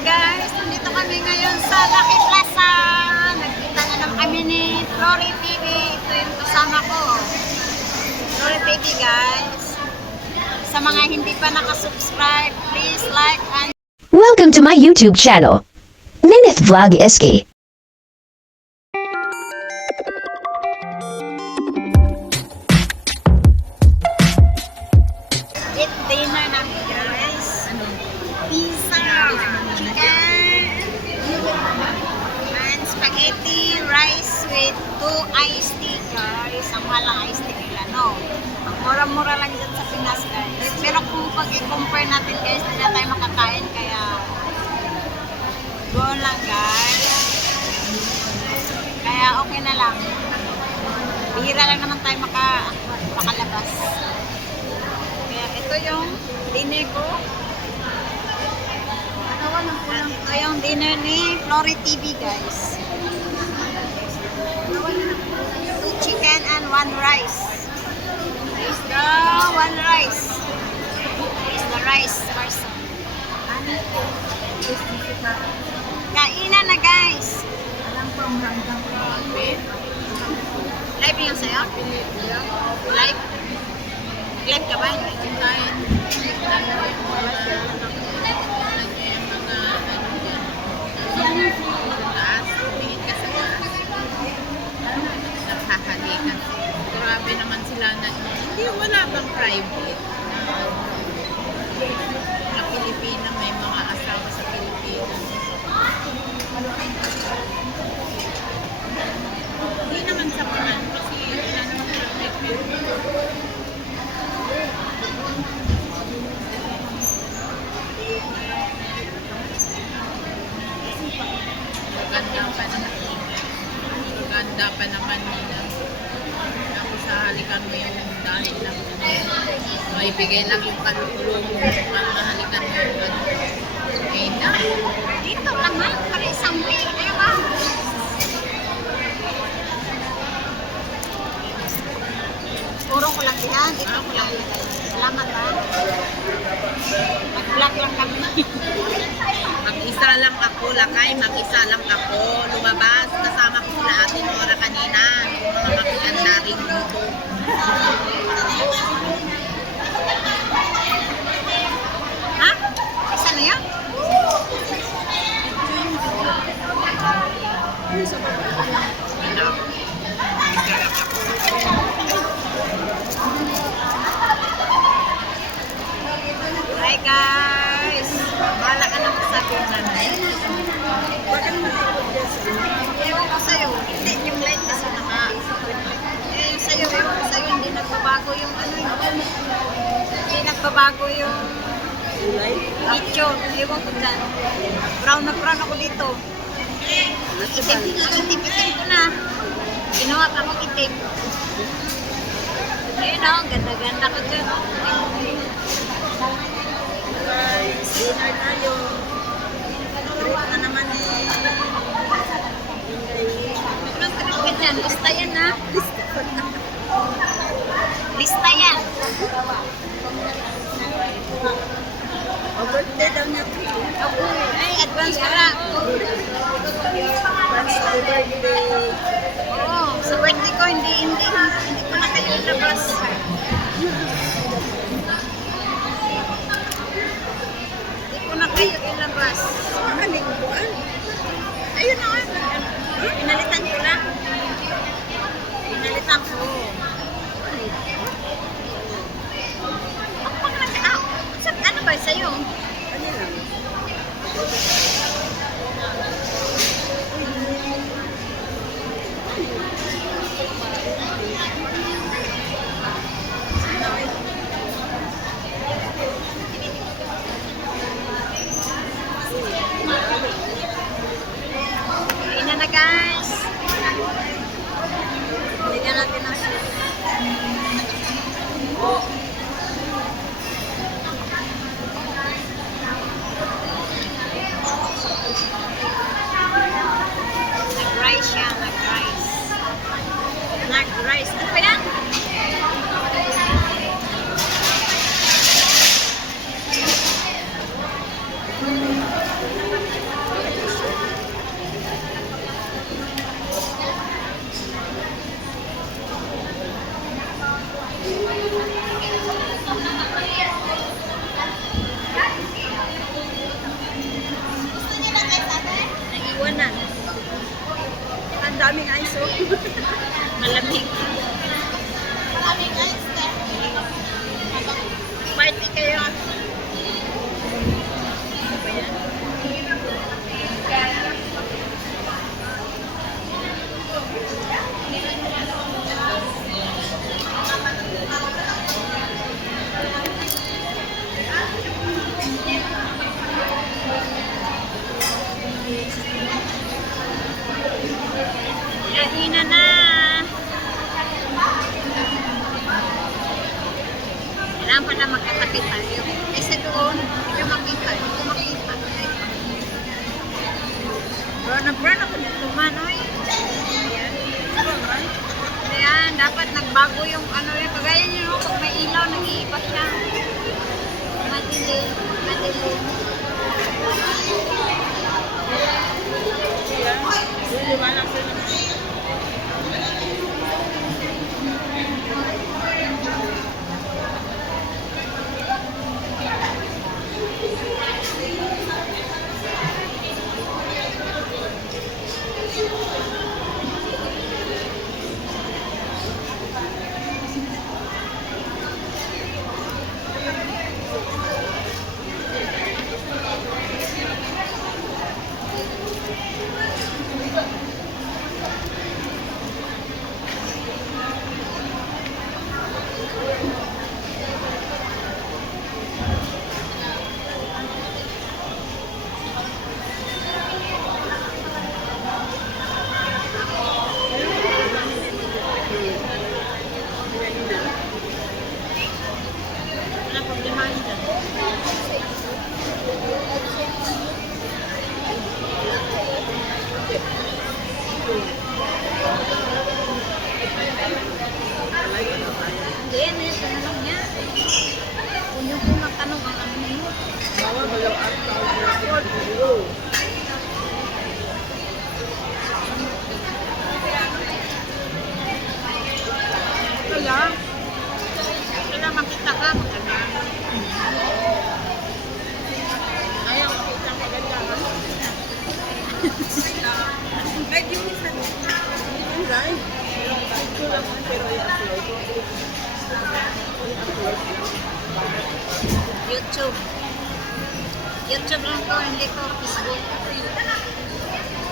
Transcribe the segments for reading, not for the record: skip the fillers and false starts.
Guys, nandito kami ngayon sa Lucky Plaza. Nagkita na naman kami ni Flory TV. Ito yung kasama ko. Flory TV guys. Sa mga hindi pa nakasubscribe, please like and Welcome to my YouTube channel, Ninith Vlog SK. eat dinner namin guys. Pizza, chicken, and spaghetti, rice with 2 iced tea guys. Ang malang iced tea nila, no? Ang mura-mura lang dyan sa Pinas guys. Pero kung pag-i-compare natin guys, hindi na tayo makakain kaya go lang guys. Kaya okay na lang. Bihira lang naman tayo makalabas. Kaya ito yung dinner ko. Ito yung dinner ni Flory TV guys. 2 chicken and 1 rice. Is the 1 rice. Is the rice person. Kainan na guys. Live yung sayo? Live? Live ka ba? Naghahalikan. Grabe naman sila na hindi wala bang private na Pilipina, may mga asawa sa Pilipinas. Hindi naman sa kanan kasi wala naman private. Maganda pa naman nila. Tapos hahalikan mo yung dahil lang. Maibigay lang yung kalulong mo. Mahalikan mo yung ano. Eh na. Dito naman, para isang way. Ayaw ba? Purong ko lang yan. Dito ko lang ilagay. Salamat ha. Mag-vlog lang kami. Mag-isa lang ako, lakay. Mag-isa lang ako. Lumabas. Kasama ko sila atin Nora kanina. Yung mga maganda rin dito. Ha? Isa na yan? Hi guys! Bahala ka na masabi na na. Ewan ko sa'yo. Hindi, yung light kasi eh, sa'yo, ewan ko sa'yo. Hindi nagbabago yung ano yun. Hindi nagbabago yung video. Ewan ko dyan. Brown na brown ako dito. Itim ko na. Ginawa pa akong itim. Ayun o, ganda-ganda ko dyan. Guys, dinner tayo. Trip na naman eh. Anong trip ka dyan? Lista yan ha? Lista yan. Birthday daw niya. Ay, advance ka na. That's the birthday. Oo, sa birthday ko, hindi ko na kayo ilabas. Hindi ko na kayo ilabas. Mahaling buwan. Ayun na nga. Pinalitan ko na. Pinalitan ko. Ako pag ano ba sa'yo? Ano lang? Kain na guys. Bigyan natin ng soup. Nag-rice siya, nag-rice. Nag-rice. Ano ba yan? Kainan na. Kailangan pala magkatabi tayo. Eh sa doon, hindi ko makita. Hindi ko makita. Brown na brown ako dito man, oy. Ayan, dapat nagbago yung ano yun. Kagaya nyo, no? Pag may ilaw, nag-iiba siya. Madilim. Madilim. Wala problemahan dyan. Hindi, ano yung tanong niya? Kung yung unang tanong ang ano niyo. Wala makita ka, maganda. Ayaw makita maganda. Kahit yung isa doon. Ang guys. Ito lang pero i-upload. YouTube. YouTube lang to, hindi ko Facebook.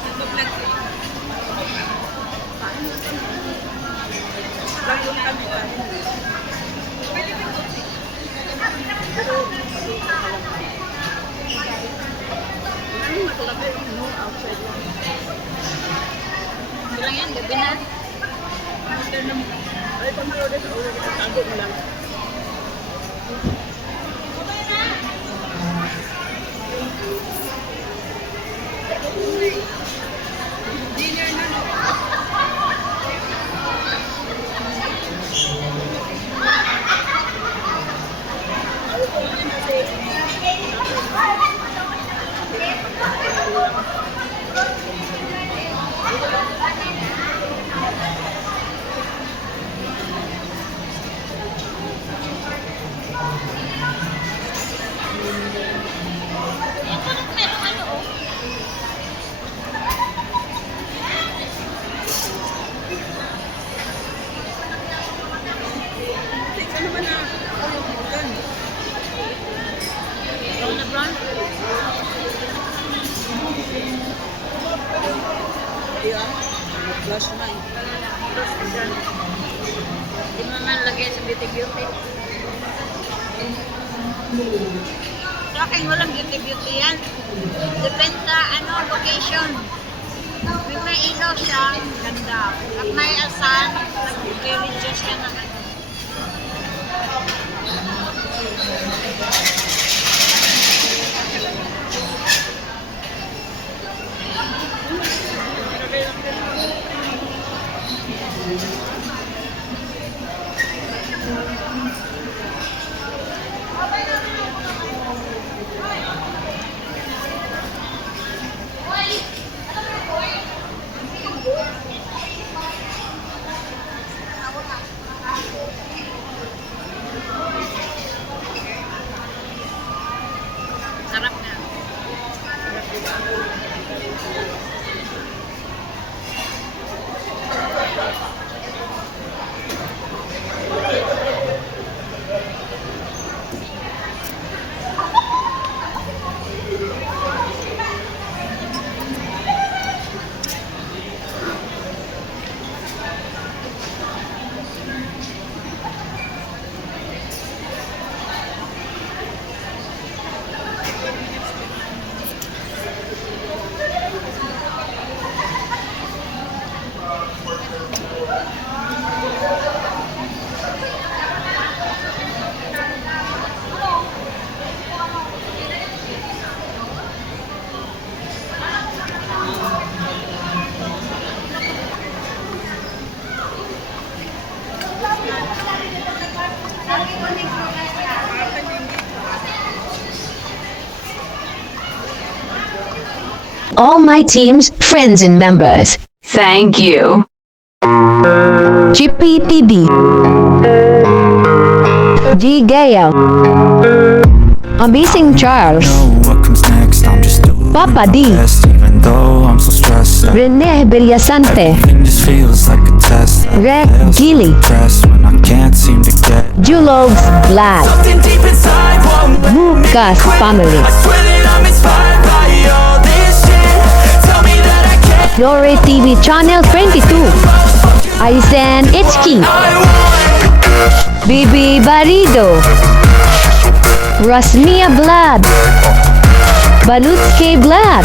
Mag-vlog ko. Vlog yung kami. Ano matulog yung no outside lang. Ito lang yan, gabi na. Ay, pag meron din sa ulo, tago mo lang. Dinner na, no? Ano ba na? Ako yung organ. Brown na brown. Ayan. Flash na eh. Hindi mo naman lagay sa beauty-beauty. Sa akin walang beauty-beauty yan. Depende sa ano, location. May may ilaw siya, ganda. Pag may asan, nag-religious siya naman. Sarap na. all my team's friends and members. Thank you. GPTD. G Gale. Amazing Charles. What comes next? I'm just doing Papa my D. best, even though I'm so stressed out. Rene Villasante. Everything just feels like a test. I Rec fail so Gilly. depressed when I can't seem to get Julogs Vlad. something deep inside won't let me Mukas quit. family. I swear that I'm inspired by all this shit. Tell me that I can't. Flore TV Channel 22. Aizen Ichki. Bibi Barido. Rasmia Vlad. Balutske Vlad.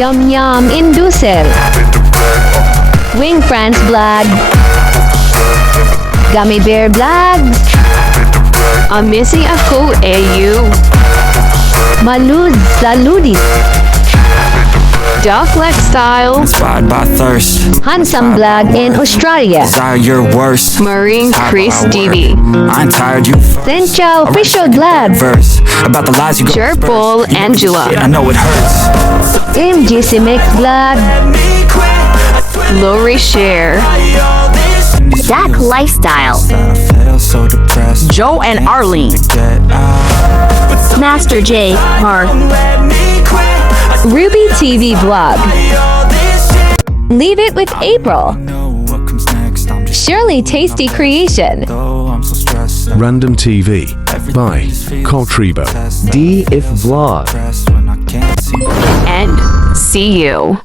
Yum Yum Indusel. Wing France Vlad. Gummy Bear Vlogs. Amisi ako AU. Maluz Zaludis. Duck Style. Inspired by thirst. Handsome Vlog in Australia. Desire your worst. Marine Tired Chris by our TV. word. I ain't tired, you first. Sencha I write Official second, third Vlog. verse about the lies you go Jer disperse. Paul You know Angela. shit, I know it hurts. MGC Mix Vlog. Lori Share. Dak Lifestyle. That I feel so depressed. Joe and Arlene. Get out. Master J. Mark. Ruby TV Vlog. Leave It with April. Know what comes next. I'm just Shirley Tasty Creation. though I'm so stressed out. Random TV by Coltribo. Test D if vlog. depressed when I can't see. And see you.